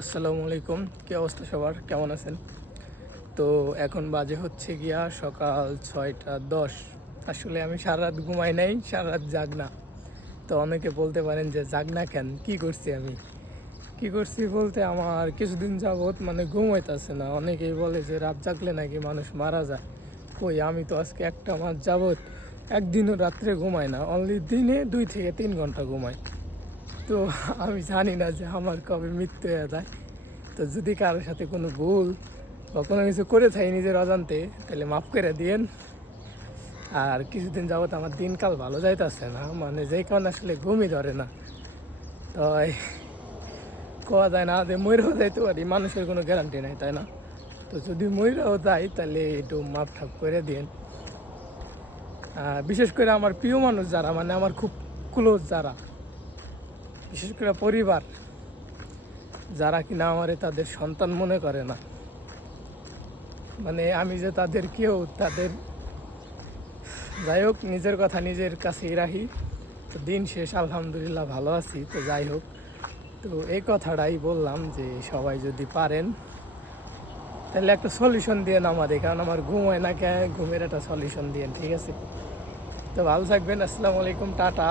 আসসালামু আলাইকুম। কী অবস্থা সবার, কেমন আছেন? তো এখন বাজে হচ্ছে গিয়া সকাল 6টা 10। আসলে আমি সারা রাত ঘুমাই নাই, সারা রাত জাগনা। তো অনেকে বলতে পারেন যে জাগনা কেন, কি করছি আমি? কি করছি বলতে আমার কিছুদিন যাবৎ মানে ঘুম হইতাছে না। অনেকেই বলে যে রাত জাগলে নাকি মানুষ মারা যায়। কই, আমি তো আজকে একটা মাস যাবৎ একদিনও রাত্রে ঘুমাই না, অনলি দিনে 2 থেকে 3 ঘন্টা ঘুমাই। তো আমি জানি না যে আমার কবে মৃত্যু হয়ে যায়। তো যদি কারোর সাথে কোনো ভুল বা কোনো কিছু করে থাকি নিজের অজান্তে, তাহলে মাফ করে দিয়েন। আর কিছুদিন যাবত আমার দিনকাল ভালো যাইতেছে না, মানে যেই কারণে আসলে ঘুমই ধরে না। তো কোয়া যায় না যে মরেও যাইতে পারি, মানুষের কোনো গ্যারান্টি নাই, তাই না? তো যদি মরেও যাই তাহলে একটু মাপ ঠাপ করে দিন। বিশেষ করে আমার প্রিয় মানুষ যারা, মানে আমার খুব ক্লোজ যারা, বিশেষ করে পরিবার যারা কিনা আমারে তাদের সন্তান মনে করে না, মানে আমি যে তাদের কেউ, তাদের যাই হোক, নিজের কথা নিজের কাছেই রাখি। তো দিন শেষ আলহামদুলিল্লাহ ভালো আছি। তো যাই হোক, তো এই কথাটাই বললাম যে সবাই যদি পারেন তাহলে একটা সলিউশন দিয়ে আমারে, কারণ আমার ঘুম হয় না, ঘুমের একটা সলিউশন দিয়েন, ঠিক আছে? তো ভালো থাকবেন। আসসালামু আলাইকুম, টাটা।